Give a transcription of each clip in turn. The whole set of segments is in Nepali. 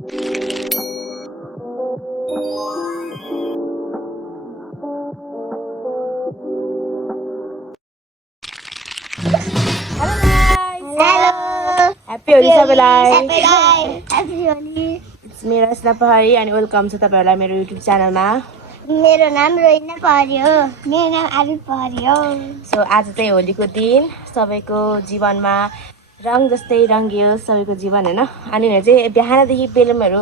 Happy Holi सबैलाई Happy Holi It's me Rasna Pahari and welcome to तपाईहरुलाई मेरो YouTube च्यानलमा मेरो नाम रोहिना पहाडी हो मेरो नाम आरु पहाडी हो सो आज चाहिँ होलीको दिन सबैको जीवनमा रङ जस्तै रङ्गियोस् सबैको जीवन हैन अनि चाहिँ बिहानदेखि बेलुमहरु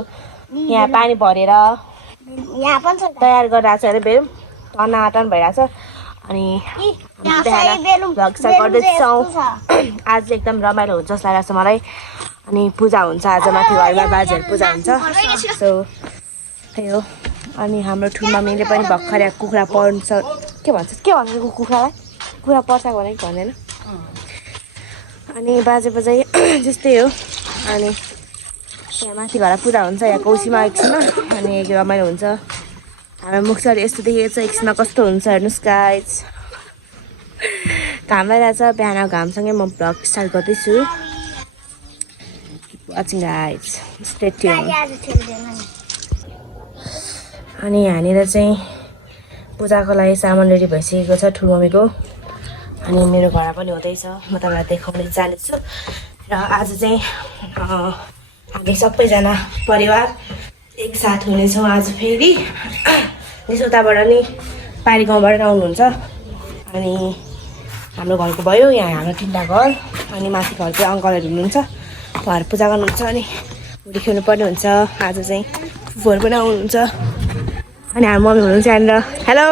यहाँ पानी भरेर यहाँ पनि छ तयार गरिरहेछ अरे बेलुम टनाटन भइरहेछ अनि भ्लग स्टार्ट गर्दैछौँ आज एकदम रमाइलो हुन्छ जस्तो लागेको छ मलाई अनि पूजा हुन्छ आज माथि घरमा बाजेहरु पूजा हुन्छ सो त्यही हो अनि हाम्रो ठुलो मम्मीले पनि भर्खर कुखुरा पर्छ के भन्छ कुखुरालाई कुखुरा पर्छ भने कि भन्दैन अनि बाजे बजाइ जस्तै हो अनि यहाँ माथि घर पूजा हुन्छ यहाँ कौसीमा एकछिनमा अनि एक रमाइलो हुन्छ हाम्रो मुखसरी यस्तो देखिएको छ एकछिनमा कस्तो हुन्छ हेर्नुहोस् गाइज घाम लागिरहेछ बिहान घामसँगै म भ्लग स्टार्ट गर्दैछु वाचिङ गाइज स्टे ट्युन अनि यहाँनिर चाहिँ पूजाको लागि सामान रेडी भइसकेको छ ठुलो मम्मीको अनि मेरो घर पनि हुँदैछ म तपाईँलाई देखाउन जानेछु र आज चाहिँ हामी सबैजना परिवार एकसाथ हुनेछौँ आज फेरि उताबाट नि पारी गाउँबाट आउनुहुन्छ अनि हाम्रो घरको भयो यहाँ हाम्रो तिनवटा घर अनि माथि घर चाहिँ अङ्कलहरू हुनुहुन्छ उहाँहरू पूजा गर्नुहुन्छ अनि होली खेल्नु पर्ने हुन्छ आज चाहिँ फुपूहरू पनि आउनुहुन्छ अनि हाम्रो मम्मी हुनुहुन्छ यहाँनिर हेलो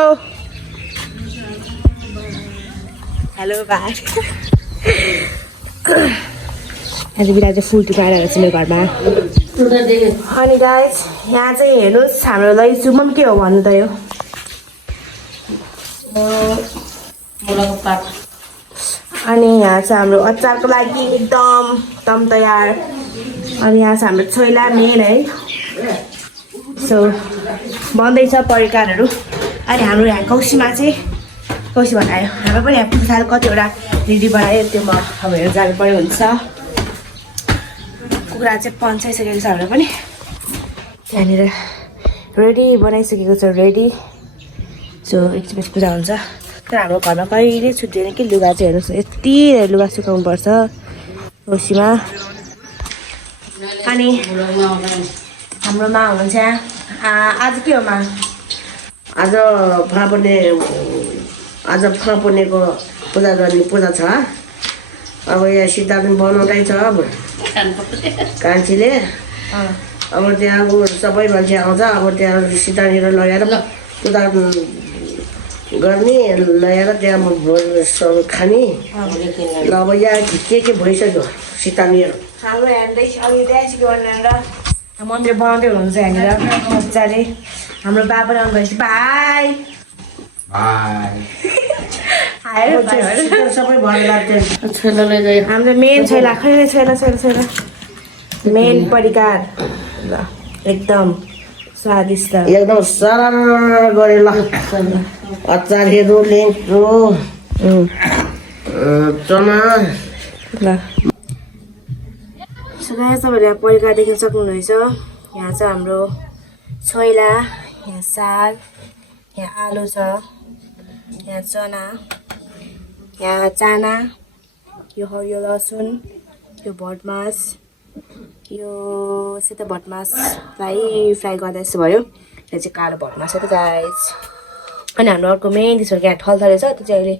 हेलो भाइ आज बिहान चाहिँ फुल टिपाएर छ मेरो घरमा अनि गाइस यहाँ चाहिँ हेर्नुहोस् हाम्रो लैजुमा पनि के हो भन्नु त यो अनि यहाँ चाहिँ हाम्रो अचारको लागि एकदम तयार अनि यहाँ चाहिँ हाम्रो छोइला मेन है सो बन्दैछ परिकारहरू अनि हाम्रो यहाँ कौसीमा चाहिँ कौसी बनायो हाम्रो पनि यहाँ पुसार कतिवटा रेडी बनायो त्यो म अब हेरेर जानुपर्ने हुन्छ कुखुरा चाहिँ पन्साइसकेको छ हाम्रो पनि त्यहाँनिर रेडी बनाइसकेको छ रेडी सो एकछिन पूजा हुन्छ तर हाम्रो घरमा कहिले छुट्टिएन कि लुगा चाहिँ हेर्नुहोस् यति लुगा सुकाउनु पर्छ कौसीमा अनि हाम्रो मा हुनुहुन्छ आज के हो मा आज फापुर्णेको पूजा गर्ने पूजा छ अब यहाँ सीता पनि बनाउँदै छ अब कान्छीले अब त्यहाँ सबै मान्छे आउँछ अब त्यहाँ सीतानिर लगेर पूजा गर्ने लगेर त्यहाँ खाने ल अब यहाँ के भइसक्यो सीतानिर हाम्रो हेर्दै अघि ल्याइसक्यो भनेर मन्दिर बनाउँदै हुनुहुन्छ यहाँनिर मजाले हाम्रो बाबा आउनु भएपछि बाई सबै भएर छोइला लैजायो हाम्रो मेन छोइला खै छोइला मेन परिकार ल एकदम स्वादिष्ट एकदम सरर गरे ल अचारहरू लेङ्चो चना ल सुगाए तपाईँहरूले यहाँ परिकार देख्न सक्नुहुनेछ यहाँ चाहिँ हाम्रो छोइला यहाँ साग यहाँ आलु छ यहाँ चना यहाँ चाना यो हरियो लसुन यो भटमास यो सेतो भटमासलाई फ्राई गर्दा यस्तो भयो यो चाहिँ कालो भटमास हो त गाइस अनि हाम्रो अर्को मेन डिसहरूको यहाँ ठलथले छ त्यो चाहिँ अहिले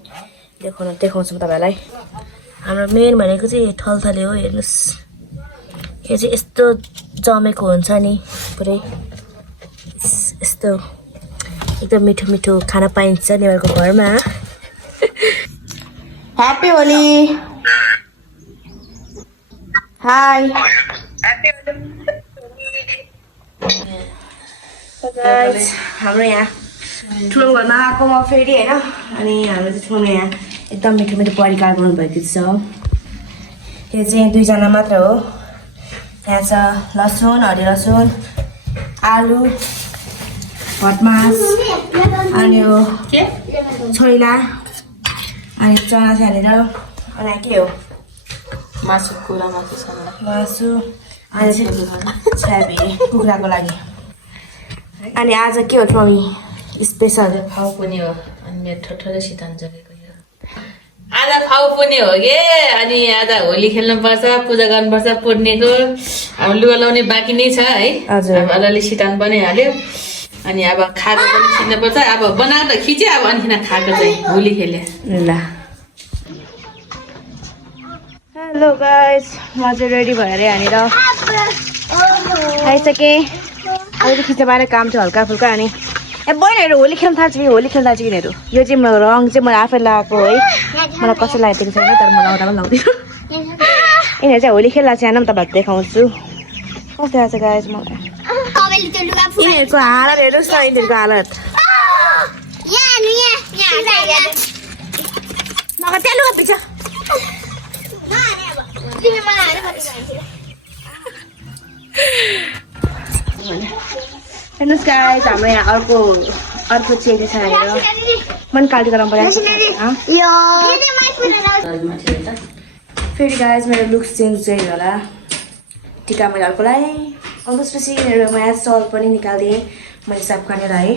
देखाउँछु म तपाईँहरूलाई हाम्रो मेन भनेको चाहिँ ठलथले हो हेर्नुहोस् यो चाहिँ यस्तो जमेको हुन्छ नि पुरै यस्तो एकदम मिठो मिठो खाना पाइन्छ नेवारको घरमा ह्याप्पी होली हाई हाम्रो यहाँ ठुलो घरमा आएको म फेरि होइन अनि हाम्रो चाहिँ ठुलो यहाँ एकदम मिठो मिठो परिकार गर्नुभएको छ यो चाहिँ दुईजना मात्र हो यहाँ छ लसुन हरियो लसुन आलु भटमास अनि यो छोइला अनि चना छ यहाँनिर अनि के हो मासु कुरा मासु आज चाहिँ छ्यापी कुखुराको लागि अनि आज के हो मम्मी स्पेसल फाउ पनि हो अनि मेरो ठोठो सितान जगेको यो आज फाउ पनि हो के अनि आज होली खेल्नुपर्छ पूजा गर्नुपर्छ पुर्णेको अब लुगा लाउने बाँकी नै छ है हजुर। अब अलिअलि सितान बनाइहाल्यो अनि अब खाएको पनि छिन्नुपर्छ अब बनाएको त खिच्यो अब अनि खाएको चाहिँ होली खेल्यो ल हेलो गाइस म चाहिँ रेडी भएर यहाँनिर खाइसकेँ अहिले खिच्न पाएर काम थियो हल्का फुल्का अनि ए बहिनीहरू होली खेल्न थाल्छ कि होली खेल्न थाल्छ यिनीहरू यो चाहिँ मेरो रङ चाहिँ मैले आफै लगाएको है मलाई कसै लागेको छैन तर म लाउँदा पनि लाउँदिनँ यिनीहरू चाहिँ होली खेल्न चाहिँ म तपाईँहरू देखाउँछु कस्तो लाग्छ गाइस मलाई यिनीहरूको हालत हेर्नुहोस् न यिनीहरूको हालत मगर त्यहाँ लुगा पिन्छ हेर्नुहोस् गाइस हाम्रो यहाँ अर्को चेली छ यहाँनिर मन काल्टी गराउनु पर्यो फेरि गाइस मेरो लुक्स चेन्ज चाहिँ होला टिका मैले अर्को लगाएँ त्यसपछि मेरो म यहाँ सल पनि निकालिदिएँ मैले साफ खानेर है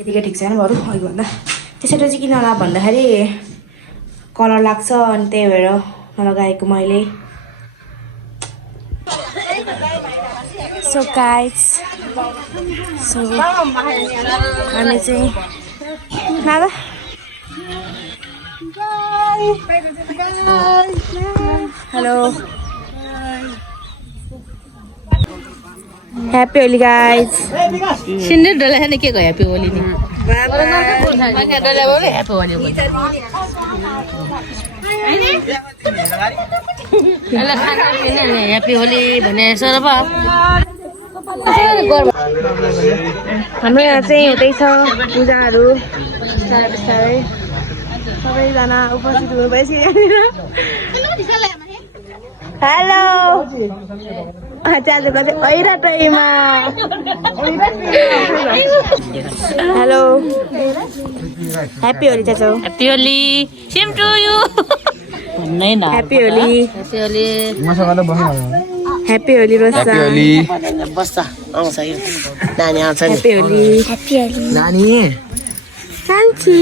यतिकै ठिक छैन बरु अघि भन्दा त्यसरी चाहिँ किन होला भन्दाखेरि कलर लाग्छ अनि त्यही भएर नलगाएको मैले सो गाइस सो हामी चाहिँ नादा हेलो ह्याप्पी होली गाइस सिन्डर डोला नि के गयो ह्याप्पी होली नि डोला बोले ह्याप्पी होली ह्याप्पी होली भने सर हाम्रो यहाँ चाहिँ हुँदैछ पूजाहरू बिस्तारै बिस्तारै सबैजना उपस्थित हुनु भएपछि यहाँनिर हेलो आज आजको चाहिँ ऐराटैमा हेलो ह्याप्पी होली चाचो happy Holi same to you भन्नै न happy Holi happy Holi happy Holi रोसा बस्छ आउँछ यो नानी आउँछ नि ह्याप्पी होली नानी कान्छी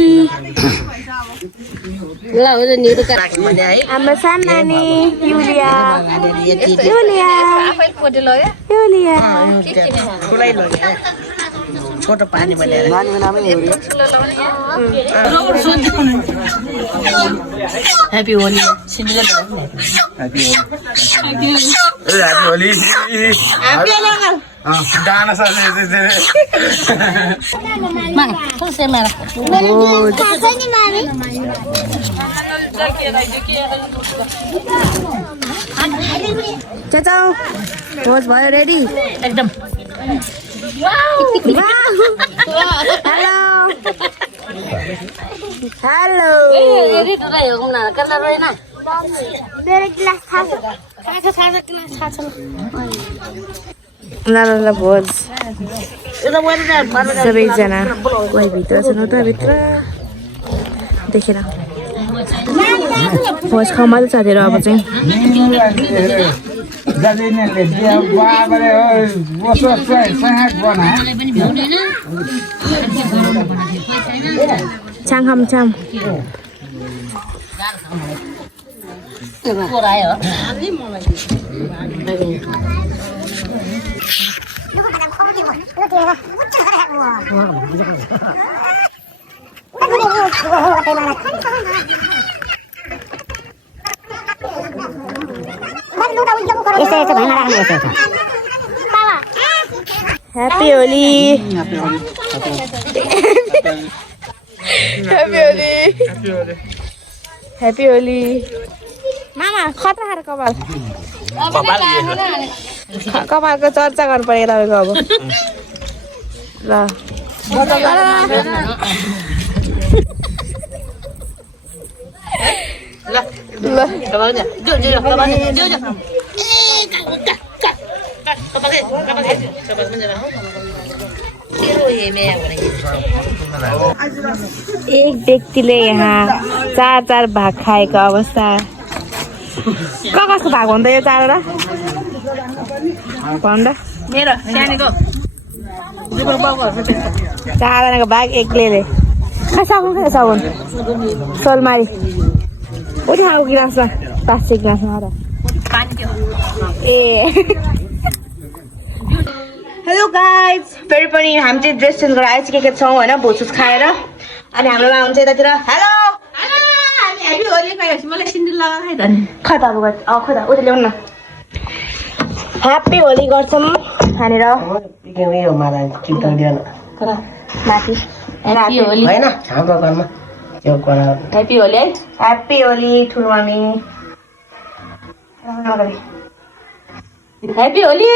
ल हो नि मैले है हाम्रो सानो नानी युलिया यति युलिया युलिया ठुलै लग्यो छोटो पानी मैले ह्याप्पी होली सिन्डर चाचा होस् भयो रेडी एकदम हेलो हेलो ल ल ल भोज सबैजना कोही भित्र छन् उता भित्र देखेर भोज खमाल साथीहरू अब चाहिँ छाङ छाम happy Holi happy Holi happy Holi मामा खतरा खाएर कपाल कपालको चर्चा गर्नु पर्यो तपाईँको अब ल एक व्यक्तिले यहाँ 4 भाग खाएको अवस्था कस्तो भाग हुन्छ यो 4 भन्दा मेरो सानीको चारजनाको भाग एक्लैले साबुन खा साबुन सोलमारी उठाएको गिलासमा प्लास्टिक गिलासमा ए हेलो गाइज फेरि पनि हामी चाहिँ ड्रेस चेन्ज गरेर आइसकेका छौँ होइन भोजसुस खाएर अनि हाम्रो मामा हुन्छ यतातिर हेलो मलाई सिन्दुर लगाएर खाइ त नि खै बाबु खै त उता ल्याउनु न ह्याप्पी होली गर्छौँ यहाँनिर उयो माला चिन्ता दिएन माथि ह्याप्पी होली होइन हाम्रो घरमा त्यो कुरा ह्याप्पी होली है ह्याप्पी होली ठुलो मामी ह्याप्पी होली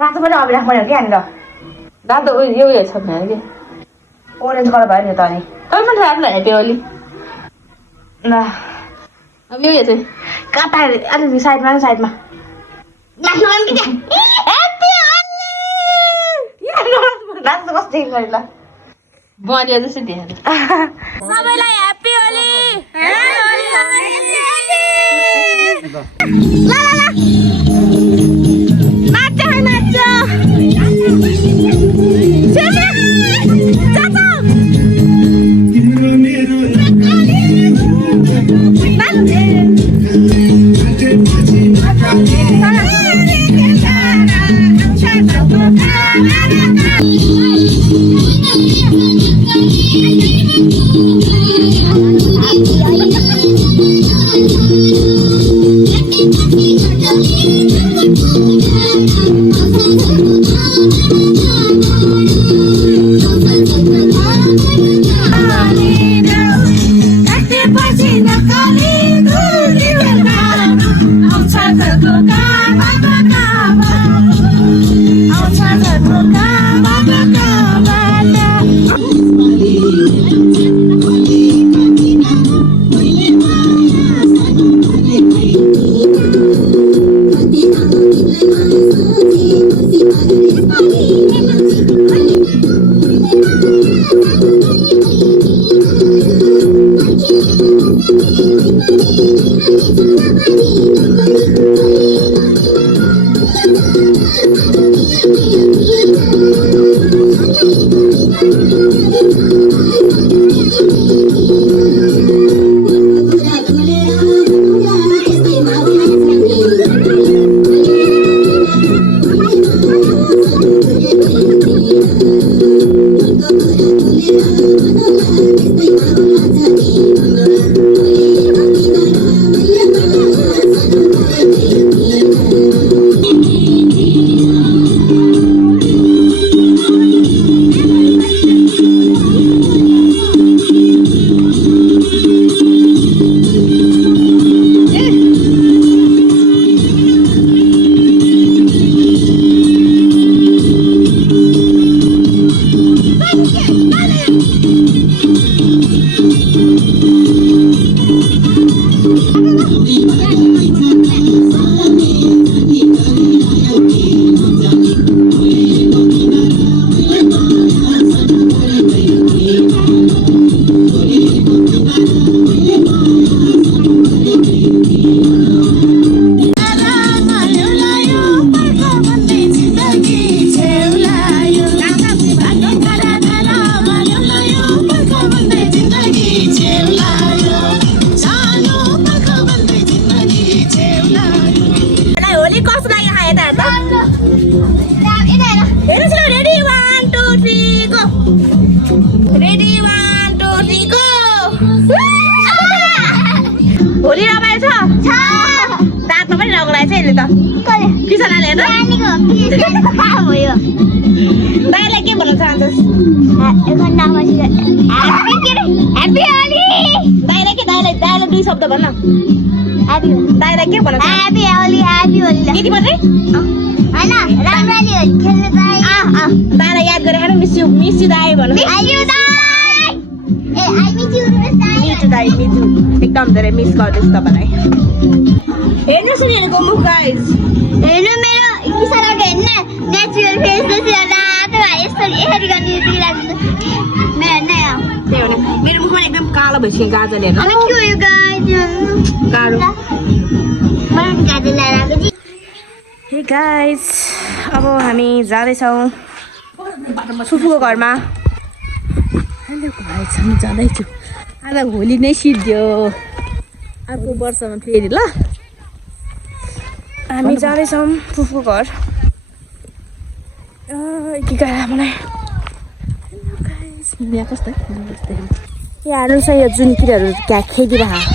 रातो पनि अब राख्नु पर्यो कि यहाँनिर रातो उयो छ भने कि ओरेन्ज कलर भयो नि त अनि तपाईँ पनि राख्नु ह्याप्पी होली ल अब यो चाहिँ कता अलिक साइडमा साइडमा नाच्नु मन कि नाच्नु कस्तो ठिक गरे ल बुहारी जस्तै देखेर सबैलाई ह्याप्पी होली नाच्छ नाच्छ होली रमाइलो छ दाँतमा पनि रङ लगाएछ यसले त किसनाले हेर दाइलाई के भन्न चाहन्छस् दाइलाई दाइलाई दुई शब्द भन्न दाइलाई के भन्न केटी मात्रै दाइलाई याद गरेर मिस यु दाइ भन्नु दाइ मिजु एकदम धेरै मिस गर्दैछु तपाईँलाई हेर्नुहोस् नि हेरेको मुख गाइस हेर्नु मेरो किसानहरु हेर्न नेचुरल फेस रातो यस्तो यसरी गर्ने लाग्छ मेरो नयाँ त्यही हो नि मेरो मुखमा एकदम कालो भइसक्यो गाजर हेर्नु अनि के हो यो गाइस कालो मलाई गाजर लगाएको हे गाइज अब हामी जाँदैछौँ फुपूको घरमा। जाँदैछु आज भोलि नै सिद्धियो अर्को वर्षमा फेरि ल हामी जाँदैछौँ फुपूको घर। के गाह्रो मलाई यहाँ कस्तो यहाँ हाल्नु छ यो जुन किराहरू क्या खेदिरहेको